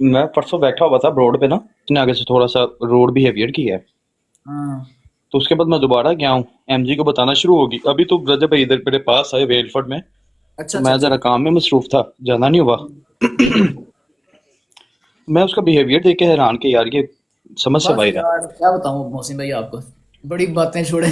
मैं परसों बैठा हुआ था रोड पे ना, उसने आगे से थोड़ा सा रोड बिहेवियर किया है। हाँ। तो उसके बाद मैं दोबारा गया हूँ, एमजी को बताना शुरू होगी। अभी तो रजब भाई इधर मेरे पास आए वेलफर्ड में, अच्छा तो अच्छा मैं अच्छा। जरा काम में मसरूफ था, जाना नहीं हुआ। मैं उसका बिहेवियर देख के हैरान कि यार ये समझ से बस बाहर है। यार क्या बताऊँ मोहसिन भाई आपको, बड़ी बातें छोड़े।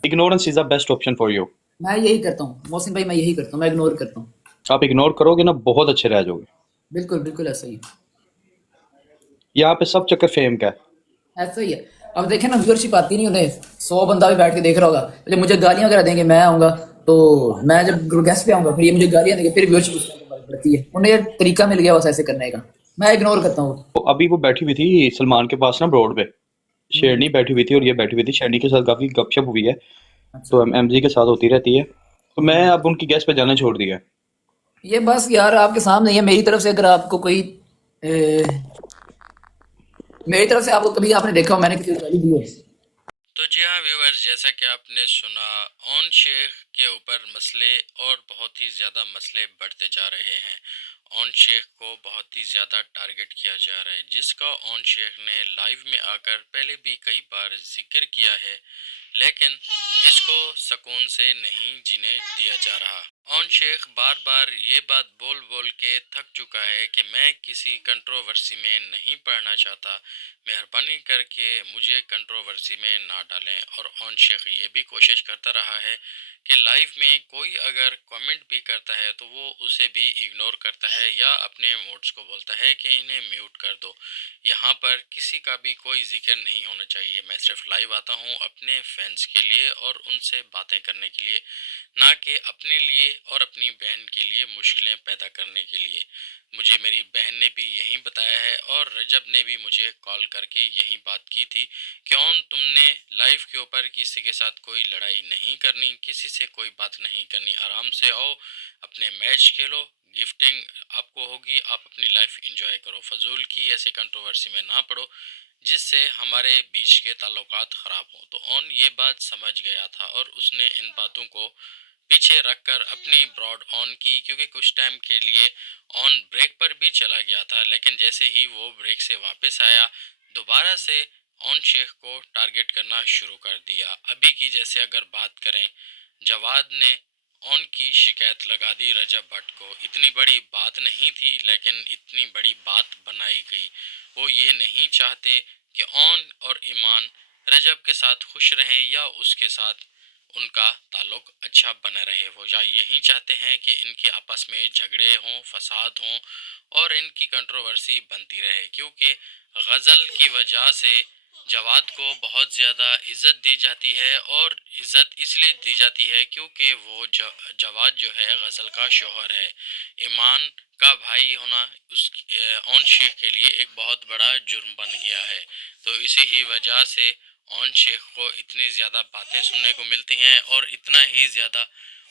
Ignorance is the best option for you. मैं यही करता हूँ मोहसिन भाई, मैं यही करता हूँ, मैं इग्नोर करता हूँ। आप इग्नोर करोगे ना, बहुत अच्छे रह जाओगे। बिल्कुल बिल्कुल ऐसा ही है। यहाँ पे सब चक्कर फेम का है। ऐसा ही है। अब देखें ना, व्यूअरशिप आती नहीं उन्हें, 100 बंदा भी बैठ के देख रहा होगा, जब मुझे गालियां वगैरह देंगे मैं आऊंगा, तो मैं जब गेस्ट पे आऊंगा फिर ये मुझे गालियां देंगे, फिर व्यूअरशिप उस टाइम पे बढ़ती है। उन्हें ये तरीका मिल गया बस ऐसे करने का, मैं इग्नोर करता हूँ। तो अभी वो बैठी हुई थी सलमान के पास ना रोड पे, शेरनी बैठी हुई थी और ये बैठी हुई थी। शेरनी के साथ काफी गपशप हुई है, अच्छा। तो एमजी के साथ होती रहती है। तो मैं अब उनकी गैस पे जाना छोड़ दिया। ये बस यार आपके सामने ही है, मेरी तरफ से अगर आपको कोई मेरी तरफ से आपको कभी आपने देखा हो मैंने किसी को गाली दी हो। तो जी हाँ व्यूवर्स, जैसा कि आपने सुना, ऑन शेख के ऊपर मसले और बहुत ही ज़्यादा मसले बढ़ते जा रहे हैं। ऑन शेख को बहुत ही ज़्यादा टारगेट किया जा रहा है, जिसका ऑन शेख ने लाइव में आकर पहले भी कई बार जिक्र किया है, लेकिन इसको सुकून से नहीं जीने दिया जा रहा। ऑन शेख बार बार ये बात बोल बोल के थक चुका है कि मैं किसी कंट्रोवर्सी में नहीं पड़ना चाहता, मेहरबानी करके मुझे कंट्रोवर्सी में ना डालें। और ऑन शेख ये भी कोशिश करता रहा है कि लाइव में कोई अगर कमेंट भी करता है तो वो उसे भी इग्नोर करता है या अपने मोड्स को बोलता है कि इन्हें म्यूट कर दो। यहाँ पर किसी का भी कोई जिक्र नहीं होना चाहिए। मैं सिर्फ लाइव आता हूँ अपने फैंस के लिए और उनसे बातें करने के लिए, ना कि अपने लिए और अपनी बहन के लिए मुश्किलें पैदा करने के लिए। मुझे मेरी बहन ने भी यही बताया है और रजब ने भी मुझे कॉल करके यही बात की थी कि ऑन तुमने लाइव के ऊपर किसी के साथ कोई लड़ाई नहीं करनी, किसी से कोई बात नहीं करनी, आराम से आओ, अपने मैच खेलो, गिफ्टिंग आपको होगी, आप अपनी लाइफ एंजॉय करो, फजूल की ऐसे कंट्रोवर्सी में ना पड़ो जिससे हमारे बीच के ताल्लुकात ख़राब हों। तो ऑन ये बात समझ गया था और उसने इन बातों को पीछे रखकर अपनी ब्रॉड ऑन की, क्योंकि कुछ टाइम के लिए ऑन ब्रेक पर भी चला गया था, लेकिन जैसे ही वो ब्रेक से वापस आया, दोबारा से ऑन शेख को टारगेट करना शुरू कर दिया। अभी की जैसे अगर बात करें, जवाद ने ऑन की शिकायत लगा दी रजब भट्ट को। इतनी बड़ी बात नहीं थी, लेकिन इतनी बड़ी बात बनाई गई। वो ये नहीं चाहते कि ऑन और ईमान रजब के साथ खुश रहें या उसके साथ उनका ताल्लुक अच्छा बना रहे। वो या यही चाहते हैं कि इनके आपस में झगड़े हों, फसाद हों और इनकी कंट्रोवर्सी बनती रहे, क्योंकि गज़ल की वजह से जवाद को बहुत ज़्यादा इज़्ज़त दी जाती है। और इज़्ज़त इसलिए दी जाती है क्योंकि वो जवाद जो है गज़ल का शोहर है। ईमान का भाई होना उस ऑन शेख के लिए एक बहुत बड़ा जुर्म बन गया है। तो इसी ही वजह से ऑन शेख को इतनी ज़्यादा बातें सुनने को मिलती हैं और इतना ही ज़्यादा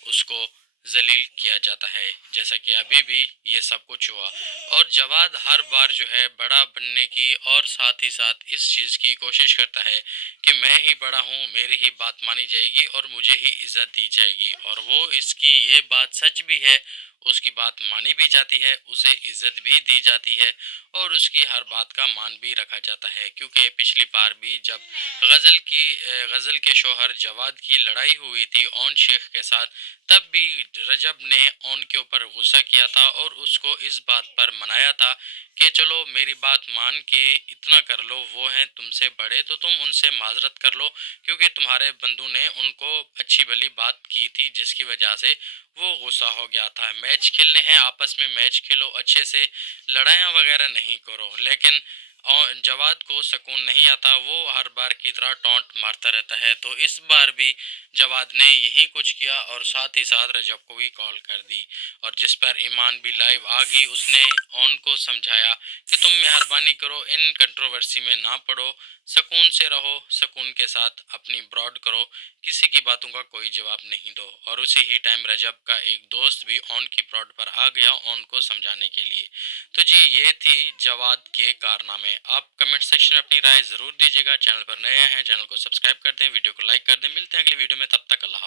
उसको जलील किया जाता है, जैसा कि अभी भी ये सब कुछ हुआ। और जवाद हर बार जो है बड़ा बनने की और साथ ही साथ इस चीज़ की कोशिश करता है कि मैं ही बड़ा हूँ, मेरी ही बात मानी जाएगी और मुझे ही इज्जत दी जाएगी। और वो इसकी ये बात सच भी है, उसकी बात मानी भी जाती है, उसे इज्जत भी दी जाती है और उसकी हर बात का मान भी रखा जाता है। क्योंकि पिछली बार भी जब गज़ल के शोहर जवाद की लड़ाई हुई थी ऑन शेख के साथ, तब भी रजब ने ऑन के ऊपर गुस्सा किया था और उसको इस बात पर मनाया था कि चलो मेरी बात मान के इतना कर लो, वो हैं तुमसे बड़े तो तुम उनसे माजरत कर लो, क्योंकि तुम्हारे बंधु ने उनको अच्छी भली बात की थी जिसकी वजह से वो गुस्सा हो गया था। मैच खेलने हैं, आपस में मैच खेलो अच्छे से, लड़ाइयाँ वगैरह नहीं करो। लेकिन और जवाद को सुकून नहीं आता, वो हर बार की तरह टॉन्ट मारता रहता है। तो इस बार भी जवाद ने यही कुछ किया और साथ ही साथ रजब को भी कॉल कर दी। और जिस पर ईमान भी लाइव आ गई, उसने ऑन को समझाया कि तुम मेहरबानी करो इन कंट्रोवर्सी में ना पड़ो, सुकून से रहो, सुकून के साथ अपनी ब्रॉड करो, किसी की बातों का कोई जवाब नहीं दो। और उसी ही टाइम रजब का एक दोस्त भी ऑन की ब्रॉड पर आ गया ऑन को समझाने के लिए। तो जी ये थी जवाद के कारनामे। आप कमेंट सेक्शन में अपनी राय ज़रूर दीजिएगा। चैनल पर नए हैं, चैनल को सब्सक्राइब कर दें, वीडियो को लाइक कर दें। मिलते हैं अगली वीडियो में, तब तक अल्लाह हाफ़िज़।